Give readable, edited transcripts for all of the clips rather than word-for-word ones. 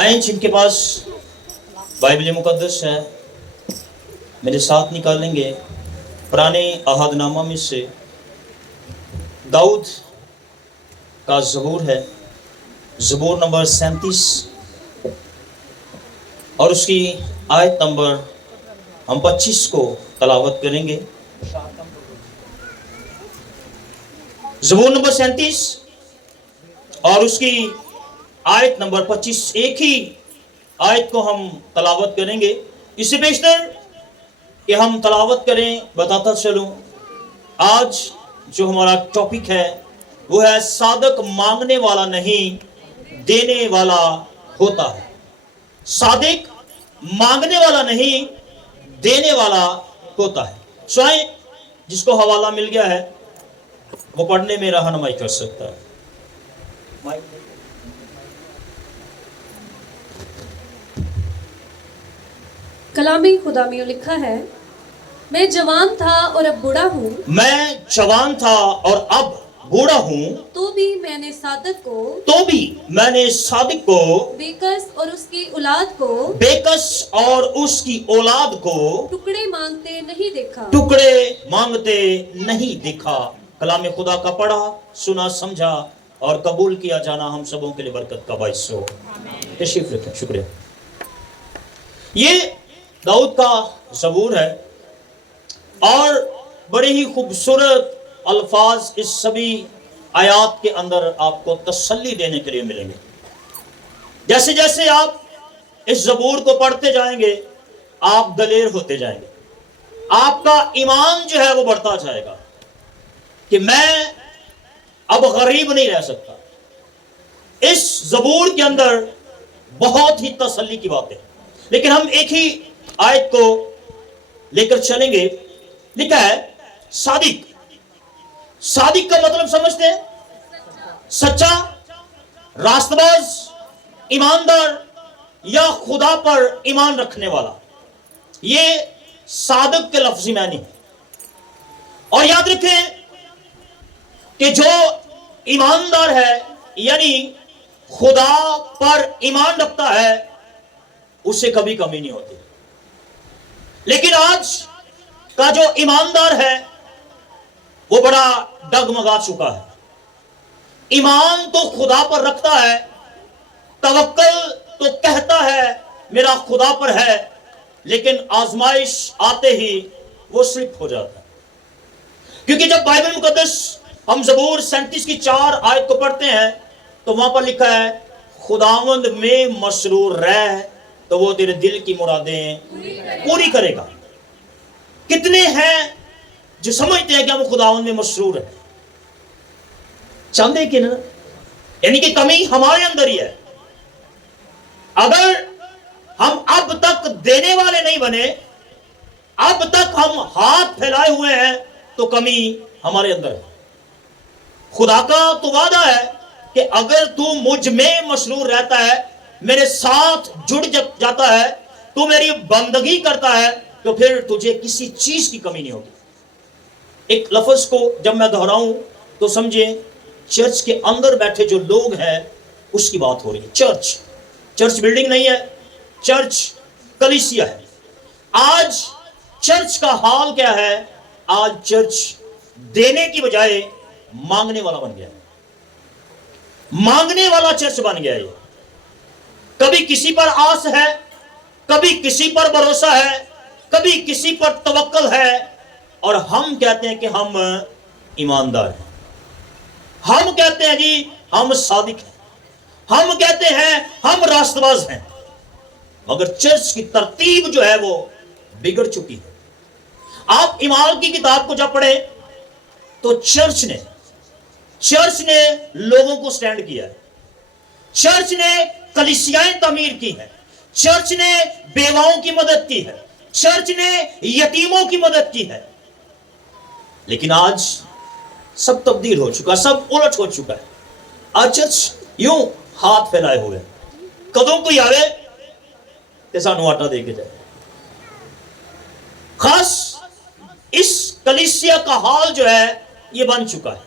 आए जिनके पास बाइबल मुकद्दस है मेरे साथ निकालेंगे पुराने अहदनामा में से दाऊद का ज़बूर है, ज़बूर नंबर 37 और उसकी आयत नंबर हम 25 को तलावत करेंगे। ज़बूर नंबर 37 और उसकी आयत नंबर 25, एक ही आयत को हम तलावत करेंगे। इससे बेशतर कि हम तलावत करें बताता चलूं, आज जो हमारा टॉपिक है वो है सादक मांगने वाला नहीं देने वाला होता है। सादिक मांगने वाला नहीं देने वाला होता है। स्वयं जिसको हवाला मिल गया है वो पढ़ने में रहनुमाई कर सकता है। कलामी खुदा में लिखा है, मैं जवान था और अब बूढ़ा हूँ, मैं जवान था और अब बूढ़ा हूँ, तो भी मैंने सादिक को बेकस और उसकी औलाद को टुकड़े मांगते नहीं देखा। कलाम खुदा का पढ़ा, सुना, समझा और कबूल किया जाना हम सबों के लिए बरकत का बाइस हो। तशरीफ रखें। शुक्रिया। ये दाऊद का ज़बूर है और बड़े ही खूबसूरत अल्फाज इस सभी आयात के अंदर आपको तसल्ली देने के लिए मिलेंगे। जैसे जैसे आप इस ज़बूर को पढ़ते जाएंगे आप दलेर होते जाएंगे, आपका ईमान जो है वो बढ़ता जाएगा कि मैं अब गरीब नहीं रह सकता। इस ज़बूर के अंदर बहुत ही तसल्ली की बातें, लेकिन हम एक ही आयत को लेकर चलेंगे। लिखा है सादिक। सादिक का मतलब समझते हैं? सच्चा, रास्तबाज, ईमानदार या खुदा पर ईमान रखने वाला, ये सादिक के लफ्ज़ी मानी है। और याद रखें कि जो ईमानदार है यानी खुदा पर ईमान रखता है उससे कभी कमी नहीं होती। लेकिन आज का जो ईमानदार है वो बड़ा डगमगा चुका है। ईमान तो खुदा पर रखता है, तवक्कल तो कहता है मेरा खुदा पर है, लेकिन आजमाइश आते ही वो स्लिप हो जाता है। क्योंकि जब बाइबल मुकद्दस हम ज़बूर 37 की 4 आयत को पढ़ते हैं तो वहां पर लिखा है खुदावंद में मसरूर रह तो वो तेरे दिल की मुरादें पूरी करेगा। कितने हैं जो समझते हैं कि हम खुदावंद में मसरूर है? चाहते कि ना, यानी कि कमी हमारे अंदर ही है। अगर हम अब तक देने वाले नहीं बने, अब तक हम हाथ फैलाए हुए हैं, तो कमी हमारे अंदर है। खुदा का तो वादा है कि अगर तू मुझ में मसरूर रहता है, मेरे साथ जुड़ जाता है, तू मेरी बंदगी करता है, तो फिर तुझे किसी चीज की कमी नहीं होगी। एक लफ्ज को जब मैं दोहराऊं तो समझे चर्च के अंदर बैठे जो लोग हैं उसकी बात हो रही है। चर्च बिल्डिंग नहीं है, चर्च कलीसिया है। आज चर्च का हाल क्या है? आज चर्च देने की बजाय मांगने वाला बन गया है। मांगने वाला चर्च बन गया है। कभी किसी पर आस है, कभी किसी पर भरोसा है, कभी किसी पर तवक्कल है, और हम कहते हैं कि हम ईमानदार हैं। हम कहते हैं जी हम सादिक हैं, हम कहते हैं हम रास्तबाज हैं, मगर चर्च की तरतीब जो है वो बिगड़ चुकी है। आप ईमान की किताब को जब पढ़े तो चर्च ने लोगों को स्टैंड किया है, चर्च ने कलीसियाएं तमीर की है, चर्च ने बेवाओं की मदद की है, चर्च ने यतीमों की मदद की है। लेकिन आज सब तब्दील हो चुका, सब उलट हो चुका है। आज चर्च यूं हाथ फैलाए हुए, कदों कोई आवे ते सानू आटा दे के जाए। खास इस कलीसिया का हाल जो है ये बन चुका है।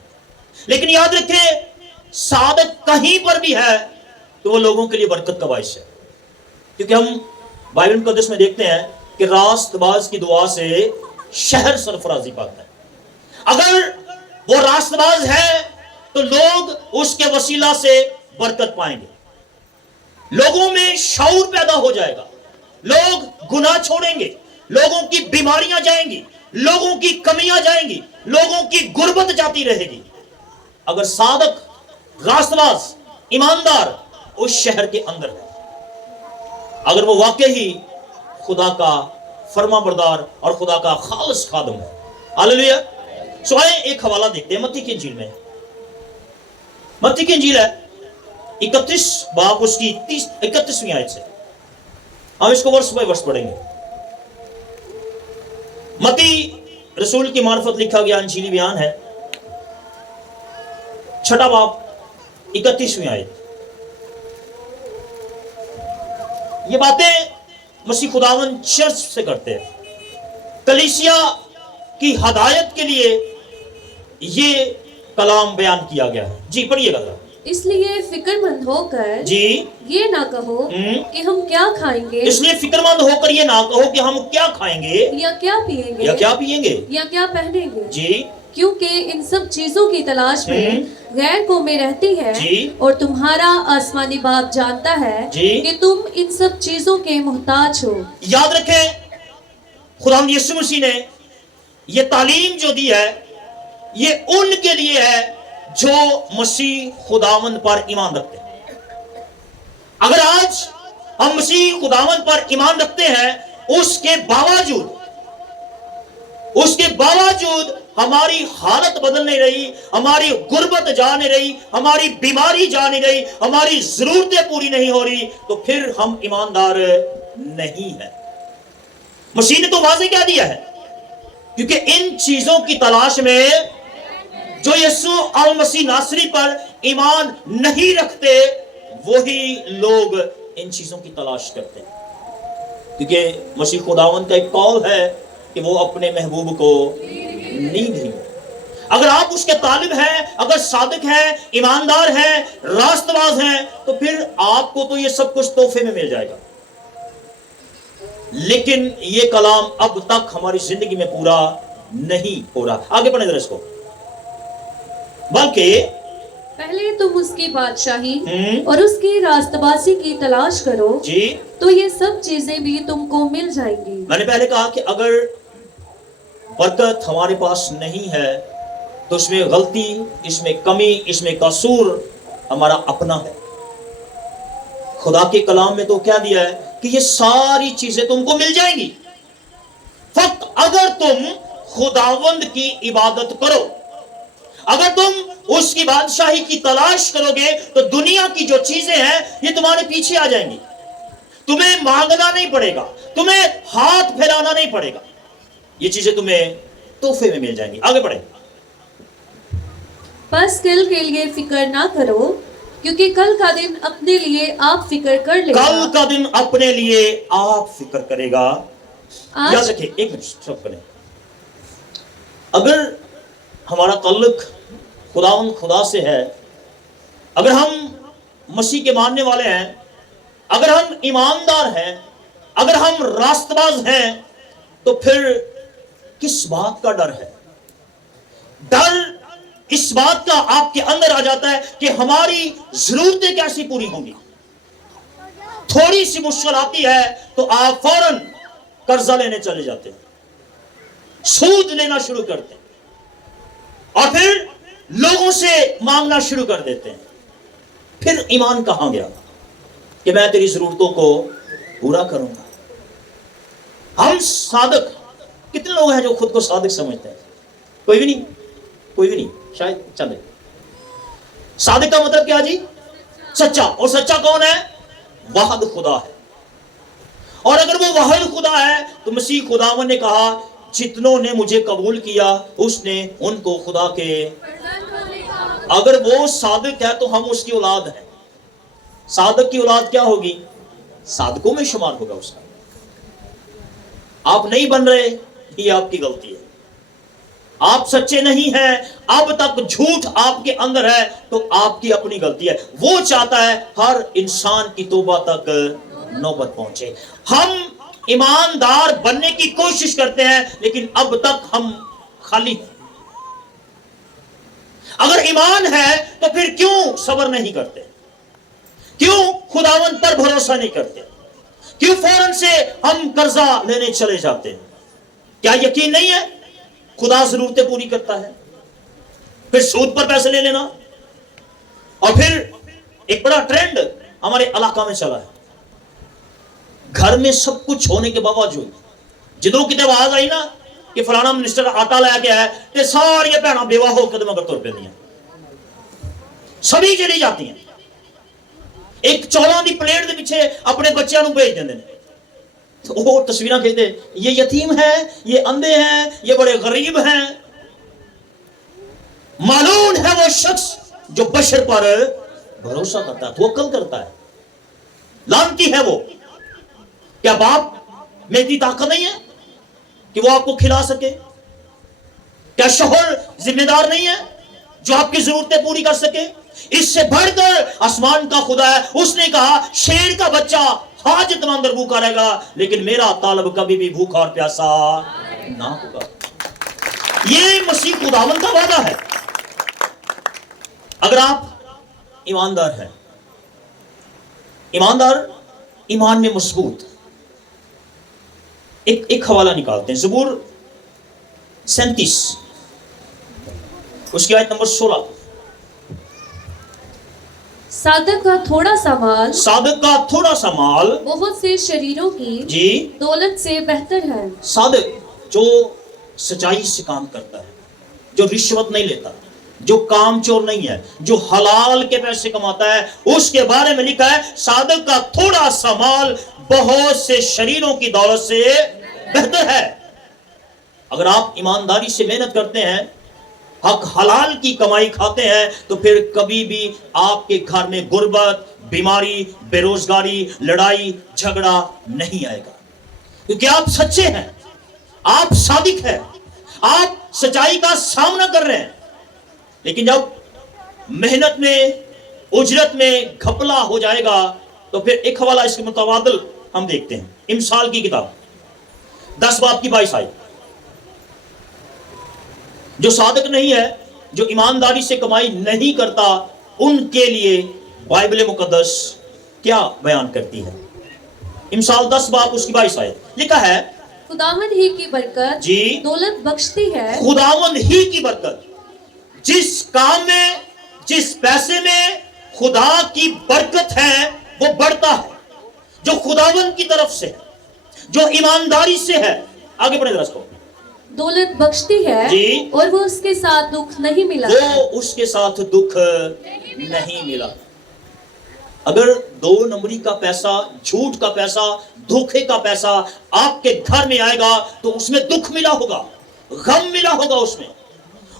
लेकिन याद रखें, सादक कहीं पर भी है तो वो लोगों के लिए बरकत का बाइस है। क्योंकि हम बाइबल मुकद्दस में देखते हैं कि रास्तबाज की दुआ से शहर सरफराजी पाता है। अगर वो रास्तबाज है तो लोग उसके वसीला से बरकत पाएंगे, लोगों में शऊर पैदा हो जाएगा, लोग गुनाह छोड़ेंगे, लोगों की बीमारियां जाएंगी, लोगों की कमियां जाएंगी, लोगों की गुर्बत जाती रहेगी। अगर सादक, रास्तबाज, ईमानदार उस शहर के अंदर है, अगर वो वाकई ही खुदा का फरमाबरदार और खुदा का खालिस खादम है। हालेलुया। सो आए एक हवाला देखते हैं मत्ती की इंजील में। मत्ती की इंजील है 31 बाब उसकी 31वीं आयत से। हम इसको वर्ष बाय वर्ष पढ़ेंगे। मत्ती रसूल की मार्फत लिखा गया इंजीली बयान है, 6 बाब 31वीं आयत। ये बातें मसीह खुदावन चर्च से करते हैं, कलीसिया की हदायत के लिए ये कलाम बयान किया गया है। जी पढ़िएगा जरा। इसलिए फिक्रमंद होकर जी ये ना कहो कि हम क्या खाएंगे, इसलिए फिक्रमंद होकर ये ना कहो कि हम क्या खाएंगे या क्या पिएंगे, या क्या पिएंगे, या क्या पहनेंगे, जी क्योंकि इन सब चीजों की तलाश में गैर कौमें रहती है, जी। और तुम्हारा आसमानी बाप जानता है जी। कि तुम इन सब चीजों के मोहताज हो। याद रखें, खुदावंद यीशु मसीह ने ये तालीम जो दी है ये उनके लिए है जो मसीह खुदावंद पर ईमान रखते हैं। अगर आज हम मसीह खुदावंद पर ईमान रखते हैं, उसके बावजूद हमारी हालत बदल नहीं रही, हमारी गुर्बत जा नहीं रही, हमारी बीमारी जा नहीं रही, हमारी जरूरतें पूरी नहीं हो रही, तो फिर हम ईमानदार नहीं है। मसीह ने तो वाज़ेह क्या दिया है, क्योंकि इन चीजों की तलाश में जो यीशु अल मसीह नासरी पर ईमान नहीं रखते, वही लोग इन चीजों की तलाश करते हैं। क्योंकि मसीह खुदावंद का एक कौल है कि वो अपने महबूब को नींद ही। अगर आप उसके तालिब हैं, अगर सादिक हैं, ईमानदार हैं, रास्तबाज हैं, तो फिर आपको तो ये सब कुछ तोहफे में मिल जाएगा। लेकिन ये कलाम अब तक हमारी जिंदगी में पूरा नहीं हो रहा। आगे पढ़े जरा इसको। बल्कि पहले तुम उसकी बादशाही और उसकी रास्तबाजी की तलाश करो, जी, तो ये सब चीजें भी तुमको मिल जाएंगी। मैंने पहले कहा कि अगर बरकत हमारे पास नहीं है तो इसमें गलती, इसमें कमी, इसमें कसूर हमारा अपना है। खुदा के कलाम में तो क्या दिया है कि ये सारी चीजें तुमको मिल जाएंगी, फक्त अगर तुम खुदावंद की इबादत करो, अगर तुम उसकी बादशाही की तलाश करोगे, तो दुनिया की जो चीजें हैं ये तुम्हारे पीछे आ जाएंगी। तुम्हें मांगना नहीं पड़ेगा, तुम्हें हाथ फैलाना नहीं पड़ेगा, ये चीजें तुम्हें तोहफे में मिल जाएंगी। आगे बढ़े। बस कल के लिए फिक्र ना करो, क्योंकि कल का दिन अपने लिए आप फिक्र कर लेगा। कल का दिन अपने लिए आप फिक्र करेगा। आज याद रखिए, एक मिनट सब करें। अगर हमारा ताल्लुक खुदा से है, अगर हम मसीह के मानने वाले हैं, अगर हम ईमानदार हैं, अगर हम रास्तबाज हैं, तो फिर किस बात का डर है? डर इस बात का आपके अंदर आ जाता है कि हमारी जरूरतें कैसी पूरी होंगी। थोड़ी सी मुश्किल आती है तो आप फौरन कर्जा लेने चले जाते हैं, सूद लेना शुरू करते हैं, और फिर लोगों से मांगना शुरू कर देते हैं। फिर ईमान कहां गया कि मैं तेरी जरूरतों को पूरा करूंगा। हम सादक, कितने लोग हैं जो खुद को सादक समझते हैं? कोई भी नहीं, कोई भी नहीं, शायद चंद। सादिक का मतलब क्या जी? सच्चा। और सच्चा कौन है? वाहिद खुदा है। और अगर वो वाहिद खुदा है तो मसीह खुदावन ने कहा, जितनों ने मुझे कबूल किया उसने उनको खुदा के। अगर वो सादिक है तो हम उसकी औलाद हैं। सादिक की औलाद क्या होगी? सादकों में शुमार होगा उसका। आप नहीं बन रहे, ये आपकी गलती है। आप सच्चे नहीं हैं, अब तक झूठ आपके अंदर है, तो आपकी अपनी गलती है। वो चाहता है हर इंसान की तौबा तक नौबत पहुंचे। हम ईमानदार बनने की कोशिश करते हैं, लेकिन अब तक हम खाली हैं। अगर ईमान है तो फिर क्यों सब्र नहीं करते, क्यों खुदावंद पर भरोसा नहीं करते, क्यों फौरन से हम कर्जा लेने चले जाते हैं? क्या यकीन नहीं है खुदा जरूरतें पूरी करता है? फिर सूद पर पैसे ले लेना। और फिर एक बड़ा ट्रेंड हमारे इलाका में चला है, घर में सब कुछ होने के बावजूद ਜਦੋਂ ਕਿਤੇ ਆਵਾਜ਼ ਆਈ ਨਾ ਕਿ ਫਲਾਣਾ ਮਿਨਿਸਟਰ ਆਟਾ ਲੈ ਕੇ ਆਇਆ ਤੇ ਸਾਰੀਆਂ ਭੈਣਾਂ ਬੇਵਾ ਹੋ ਕੇ ਮਗਰ ਤੁਰ ਪੈਂਦੀਆਂ, ਸਭੀ ਚਲੀ ਜਾਂਦੀਆਂ, ਇੱਕ ਚੌਲਾਂ ਦੀ ਪਲੇਟ ਦੇ ਪਿੱਛੇ ਆਪਣੇ ਬੱਚਿਆਂ ਨੂੰ ਭੇਜ ਦਿੰਦੇ ਨੇ। तो वो तस्वीरें कहते ये यतीम है, ये अंधे हैं, ये बड़े गरीब हैं। मालूम है वो शख्स जो बशर पर भरोसा करता है, तवक्कुल करता है। लानती है वो। क्या बाप में इतनी ताकत नहीं है कि वो आपको खिला सके? क्या शोहर जिम्मेदार नहीं है जो आपकी जरूरतें पूरी कर सके? इससे बढ़कर आसमान का खुदा है, उसने कहा शेर का बच्चा हाजतमंद और भूखा रहेगा, लेकिन मेरा तालब कभी भी भूखा और प्यासा ना होगा। ये मसीह खुदावन का वादा है। अगर आप ईमानदार हैं, ईमानदार ईमान में मजबूत, एक हवाला निकालते हैं, ज़बूर 37 उसकी आयत नंबर 16। साधक का थोड़ा सा माल, साधक का थोड़ा सा माल बहुत से शरीरों की जी दौलत से बेहतर है। साधक जो सच्चाई से काम करता है, जो रिश्वत नहीं लेता, जो कामचोर नहीं है, जो हलाल के पैसे कमाता है, उसके बारे में लिखा है साधक का थोड़ा सा माल बहुत से शरीरों की दौलत से बेहतर है। अगर आप ईमानदारी से मेहनत करते हैं, हक हलाल की कमाई खाते हैं, तो फिर कभी भी आपके घर में गुर्बत, बीमारी, बेरोजगारी, लड़ाई झगड़ा नहीं आएगा, क्योंकि आप सच्चे हैं, आप सादिक हैं, आप सच्चाई का सामना कर रहे हैं। लेकिन जब मेहनत में, उजरत में घपला हो जाएगा, तो फिर एक हवाला इसके मुतवादिल हम देखते हैं। इमसाल की किताब 10 बाब की 22 आयत। जो साधक नहीं है, जो ईमानदारी से कमाई नहीं करता, उनके लिए बाइबल मुकद्दस क्या बयान करती है? इमसाल 10 बाब उसकी 22 आयत लिखा है, खुदावंद ही की बरकत जी दौलत बख्शती है। खुदावंद ही की बरकत, जिस काम में, जिस पैसे में खुदा की बरकत है वो बढ़ता है, जो खुदावंद की तरफ से, जो ईमानदारी से है। आगे बढ़े जरा इसको। दौलत बख्शती है जी। और वो उसके साथ दुख नहीं मिला। वो उसके साथ दुख नहीं मिला। अगर 2 नंबरी का पैसा, झूठ का पैसा, धोखे का पैसा आपके घर में आएगा, तो उसमें दुख मिला होगा, गम मिला होगा,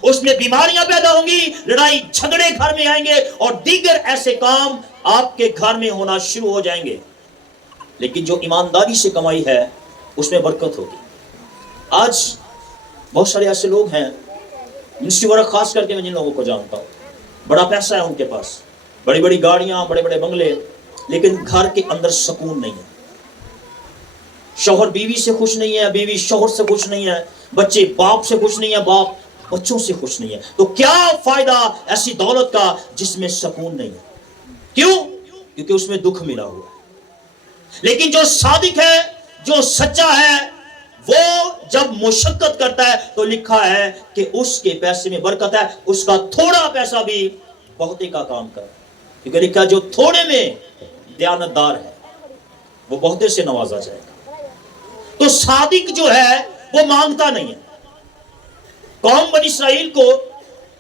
उसमें बीमारियां पैदा होंगी, लड़ाई झगड़े घर में आएंगे और दीगर ऐसे काम आपके घर में होना शुरू हो जाएंगे। लेकिन जो ईमानदारी से कमाई है उसमें बरकत होगी। आज बहुत सारे ऐसे लोग हैं, मिनिस्ट्री वर्क खास करके मैं जिन लोगों को जानता हूँ, बड़ा पैसा है उनके पास, बड़ी बड़ी गाड़ियां, बड़े बड़े बंगले, लेकिन घर के अंदर सुकून नहीं है। शौहर बीवी से खुश नहीं है, बीवी शौहर से खुश नहीं है, बच्चे बाप से खुश नहीं है, बाप बच्चों से खुश नहीं है। तो क्या फायदा ऐसी दौलत का जिसमें सुकून नहीं है? क्यों? क्योंकि उसमें दुख मिला हुआ है। लेकिन जो सादिक है, जो सच्चा है, वो जब मुशक्कत करता है तो लिखा है कि उसके पैसे में बरकत है, उसका थोड़ा पैसा भी बहुते का काम कर, क्योंकि लिखा जो थोड़े में दयानतदार है वो बहुते से नवाजा जाएगा। तो सादिक जो है वो मांगता नहीं है। कौम बनी इसराइल को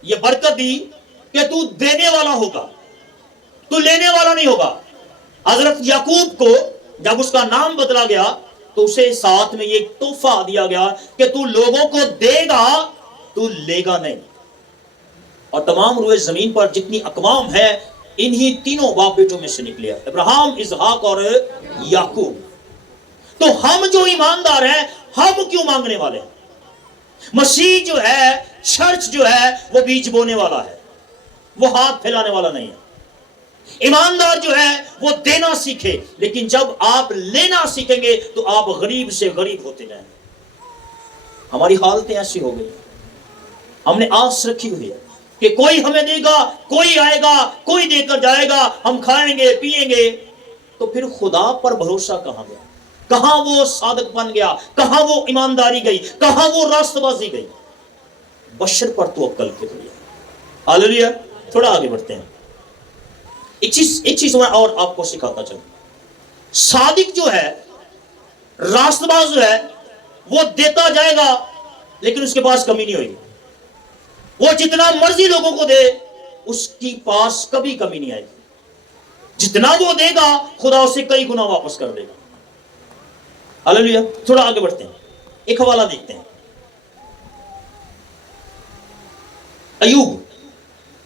ये बरकत दी कि तू देने वाला होगा, तू लेने वाला नहीं होगा। हजरत याकूब को जब उसका नाम बदला गया तो उसे साथ में ये तोहफा दिया गया कि तू लोगों को देगा, तू लेगा नहीं। और तमाम रुए जमीन पर जितनी अकवाम है, इन्हीं तीनों बाप बेटों में से निकले, अब्राहम, इसहाक और याकूब। तो हम जो ईमानदार हैं, हम क्यों मांगने वाले हैं? मसीह जो है, चर्च जो है, वो बीज बोने वाला है, वो हाथ फैलाने वाला नहीं है। ایماندار جو ہے وہ دینا سیکھے، لیکن جب آپ لینا سیکھیں گے تو آپ غریب سے غریب ہوتے جائیں گے۔ ہماری حالتیں ایسی ہو گئی، ہم نے آس رکھی ہوئی ہے کہ کوئی ہمیں دے گا، کوئی آئے گا، کوئی دے کر جائے گا، ہم کھائیں گے پیئیں گے۔ تو پھر خدا پر بھروسہ کہاں گیا؟ کہاں وہ صادق بن گیا؟ کہاں وہ ایمانداری گئی؟ کہاں وہ راست بازی گئی؟ بشر پر توکل کے لیے۔ ہاللیلویا۔ تھوڑا آگے بڑھتے ہیں۔ ایک چیز میں اور آپ کو سکھاتا چلوں، صادق جو ہے، راست باز جو ہے، وہ دیتا جائے گا لیکن اس کے پاس کمی نہیں ہوگی۔ وہ جتنا مرضی لوگوں کو دے، اس کی پاس کبھی کمی نہیں آئے گی۔ جتنا وہ دے گا خدا اسے کئی گنا واپس کر دے گا۔ ہاللیلویا۔ تھوڑا آگے بڑھتے ہیں، ایک حوالہ دیکھتے ہیں۔ ایوب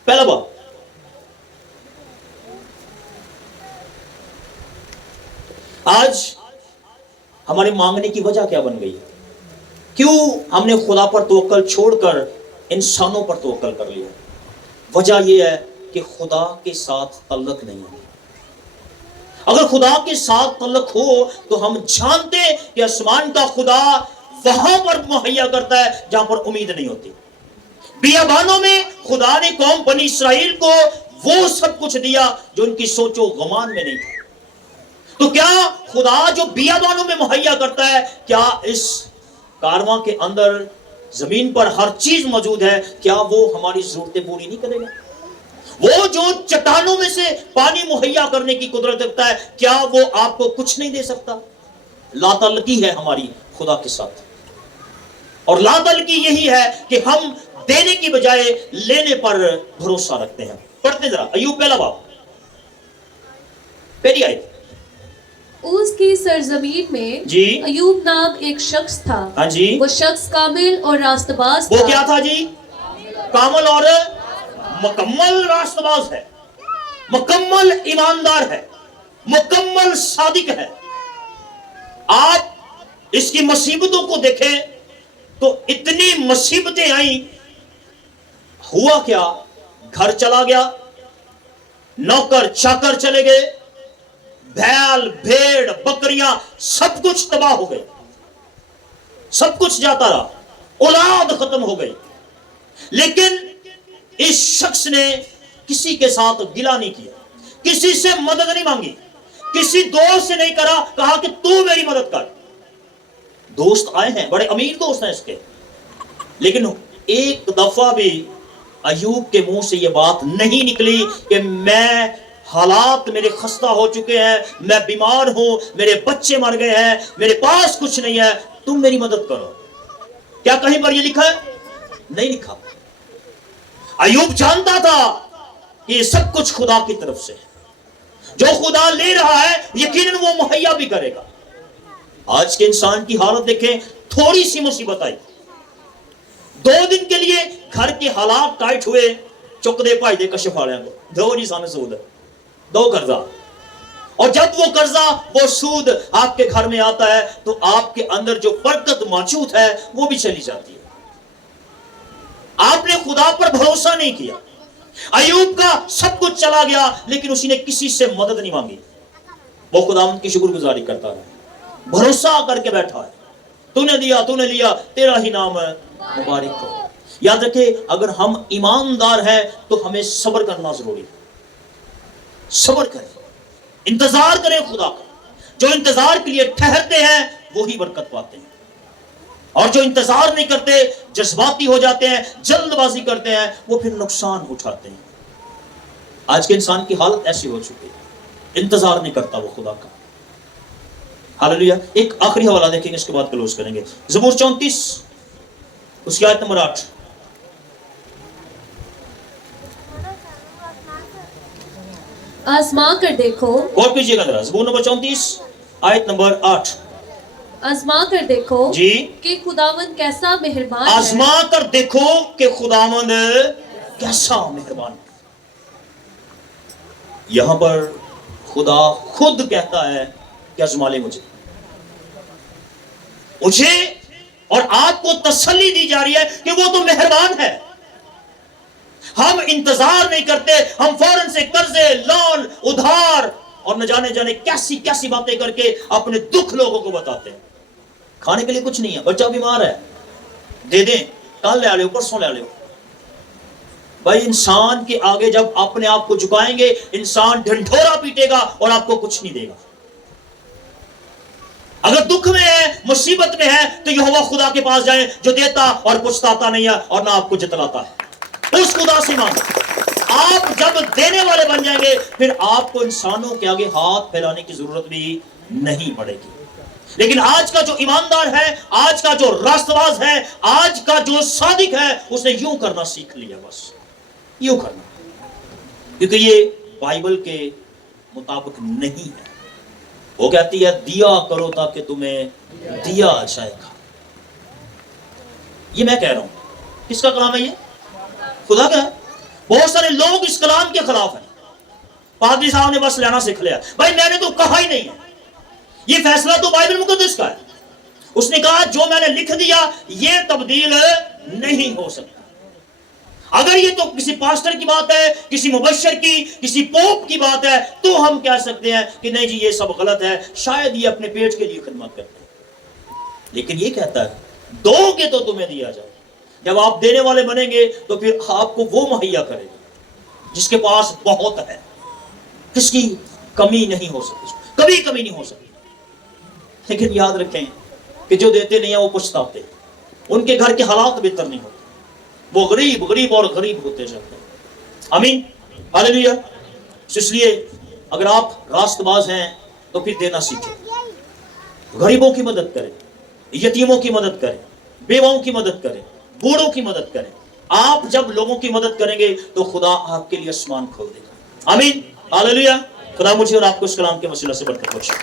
پہلا باب، آج ہمارے مانگنے کی وجہ کیا بن گئی؟ کیوں ہم نے خدا پر توکل چھوڑ کر انسانوں پر توکل کر لیا؟ وجہ یہ ہے کہ خدا کے ساتھ تعلق نہیں ہے۔ اگر خدا کے ساتھ تعلق ہو تو ہم جانتے کہ آسمان کا خدا وہاں پر مہیا کرتا ہے جہاں پر امید نہیں ہوتی۔ بیابانوں میں خدا نے قوم بنی اسرائیل کو وہ سب کچھ دیا جو ان کی سوچ و گمان میں نہیں تھا۔ تو کیا خدا جو بیابانوں میں مہیا کرتا ہے، کیا اس کارواں کے اندر زمین پر ہر چیز موجود ہے، کیا وہ ہماری ضرورتیں پوری نہیں کرے گا؟ وہ جو چٹانوں میں سے پانی مہیا کرنے کی قدرت رکھتا ہے، کیا وہ آپ کو کچھ نہیں دے سکتا؟ لا تعلقی ہے ہماری خدا کے ساتھ، اور لا تعلقی یہی ہے کہ ہم دینے کی بجائے لینے پر بھروسہ رکھتے ہیں۔ پڑھتے ذرا ایوب پہلا باب، پہلی آیت۔ اوز کی سرزمین میں جی ایوب نام ایک شخص تھا۔ ہاں جی، وہ شخص کامل اور راست باز وہ تھا۔ کیا تھا جی؟ کامل اور مکمل راست باز ہے، مکمل ایماندار ہے، مکمل صادق ہے۔ آپ اس کی مصیبتوں کو دیکھیں تو اتنی مصیبتیں آئیں، ہوا کیا؟ گھر چلا گیا، نوکر چاکر چلے گئے، بیل بھیڑ بکریاں سب کچھ تباہ ہو گئے، سب کچھ جاتا رہا، اولاد ختم ہو گئی۔ لیکن اس شخص نے کسی کے ساتھ گلہ نہیں کیا، کسی سے مدد نہیں مانگی، کسی دوست سے نہیں کہا کہ تو میری مدد کر۔ دوست آئے ہیں، بڑے امیر دوست ہیں اس کے، لیکن ایک دفعہ بھی ایوب کے منہ سے یہ بات نہیں نکلی کہ میں حالات میرے خستہ ہو چکے ہیں، میں بیمار ہوں، میرے بچے مر گئے ہیں، میرے پاس کچھ نہیں ہے، تم میری مدد کرو۔ کیا کہیں پر یہ لکھا ہے؟ نہیں لکھا۔ ایوب جانتا تھا کہ یہ سب کچھ خدا کی طرف سے ہے، جو خدا لے رہا ہے یقیناً وہ مہیا بھی کرے گا۔ آج کے انسان کی حالت دیکھیں، تھوڑی سی مصیبت آئی، 2 دن کے لیے گھر کے حالات ٹائٹ ہوئے، چک دے پائی دے کشف آ رہے ہیں، دو جی سامنے سود ہے، دو قرضہ، اور جب وہ قرضہ وہ سود آپ کے گھر میں آتا ہے تو آپ کے اندر جو برکت موجود ہے وہ بھی چلی جاتی ہے۔ آپ نے خدا پر بھروسہ نہیں کیا۔ ایوب کا سب کچھ چلا گیا لیکن اسی نے کسی سے مدد نہیں مانگی، وہ خداوند کی شکر گزاری کرتا رہا، بھروسہ کر کے بیٹھا ہے، تو نے دیا تو نے لیا، تیرا ہی نام ہے مبارک ہو۔ یاد رکھے، اگر ہم ایماندار ہیں تو ہمیں صبر کرنا ضروری ہے۔ صبر کریں، انتظار کریں خدا کا۔ جو انتظار کے لیے ٹھہرتے ہیں وہی برکت پاتے ہیں، اور جو انتظار نہیں کرتے، جذباتی ہو جاتے ہیں، جلد بازی کرتے ہیں، وہ پھر نقصان اٹھاتے ہیں۔ آج کے انسان کی حالت ایسی ہو چکی ہے، انتظار نہیں کرتا وہ خدا کا۔ ہاللیلویا۔ ایک آخری حوالہ دیکھیں گے، اس کے بعد کلوز کریں گے۔ زبور 34 اس کی آیت نمبر 8۔ آزما کر دیکھو، غور کیجئے گا ذرا، زبور نمبر 34 آیت نمبر 8۔ آزما کر دیکھو جی، کہ خداوند کیسا مہربان ہے۔ آزما کر دیکھو کہ خداوند کیسا مہربان ہے۔ یہاں پر خدا خود کہتا ہے کہ آزما لے مجھے اور آپ کو تسلی دی جا رہی ہے کہ وہ تو مہربان ہے۔ ہم انتظار نہیں کرتے, ہم فوراً سے قرضے, لون, ادھار اور نہ جانے کیسی کیسی باتیں کر کے اپنے دکھ لوگوں کو بتاتے ہیں. کھانے کے لیے کچھ نہیں ہے, بچہ بیمار ہے, دے دیں, کل لے آؤ, پرسوں لے آؤ. بھائی انسان کے آگے جب اپنے آپ کو جھکائیں گے, انسان ڈھنڈورا پیٹے گا اور آپ کو کچھ نہیں دے گا. اگر دکھ میں ہے, مصیبت میں ہے, تو یہوہ خدا کے پاس جائیں جو دیتا اور پچھتاتا نہیں ہے اور نہ آپ کو جتلاتا ہے. اس خدا سے مانگو. آپ جب دینے والے بن جائیں گے, پھر آپ کو انسانوں کے آگے ہاتھ پھیلانے کی ضرورت بھی نہیں پڑے گی. لیکن آج کا جو ایماندار ہے, آج کا جو راست باز ہے, آج کا جو صادق ہے, اس نے یوں کرنا سیکھ لیا, بس یوں کرنا, کیونکہ یہ بائبل کے مطابق نہیں ہے. وہ کہتی ہے دیا کرو تاکہ تمہیں دیا جائے گا. یہ میں کہہ رہا ہوں, کس کا کلام ہے یہ؟ خدا کا ہے. بہت سارے لوگ اس کلام کے خلاف ہیں. پادری صاحب نے بس لینا سیکھ لیا, بھائی میں نے تو کہا ہی نہیں ہے, یہ فیصلہ تو بائبل مقدس کا ہے. اس نے کہا جو میں نے لکھ دیا یہ تبدیل نہیں ہو سکتا. اگر یہ تو کسی پاسٹر کی بات ہے, کسی مبشر کی, کسی پوپ کی بات ہے, تو ہم کہہ سکتے ہیں کہ نہیں جی یہ سب غلط ہے, شاید یہ اپنے پیٹ کے لیے خدمت کرتے ہیں. لیکن یہ کہتا ہے دو گے تو تمہیں دیا جائے. جب آپ دینے والے بنیں گے تو پھر آپ کو وہ مہیا کرے گا جس کے پاس بہت ہے, کس کی کمی نہیں ہو سکتی, کبھی کمی نہیں ہو سکتی. لیکن یاد رکھیں کہ جو دیتے نہیں ہیں وہ پچھتاتے, ان کے گھر کے حالات بہتر نہیں ہوتے, وہ غریب اور غریب ہوتے جاتے ہیں. آمین, ہاللیلویا. اس لیے اگر آپ راست باز ہیں تو پھر دینا سیکھیں, غریبوں کی مدد کریں, یتیموں کی مدد کریں, بیواؤں کی مدد کریں, بوڑھوں کی مدد کریں. آپ جب لوگوں کی مدد کریں گے تو خدا آپ کے لیے آسمان کھول دے گا. آمین, ہاللیلویا. خدا مجھے اور آپ کو اس کلام کے وسیلہ سے برکت بخشے.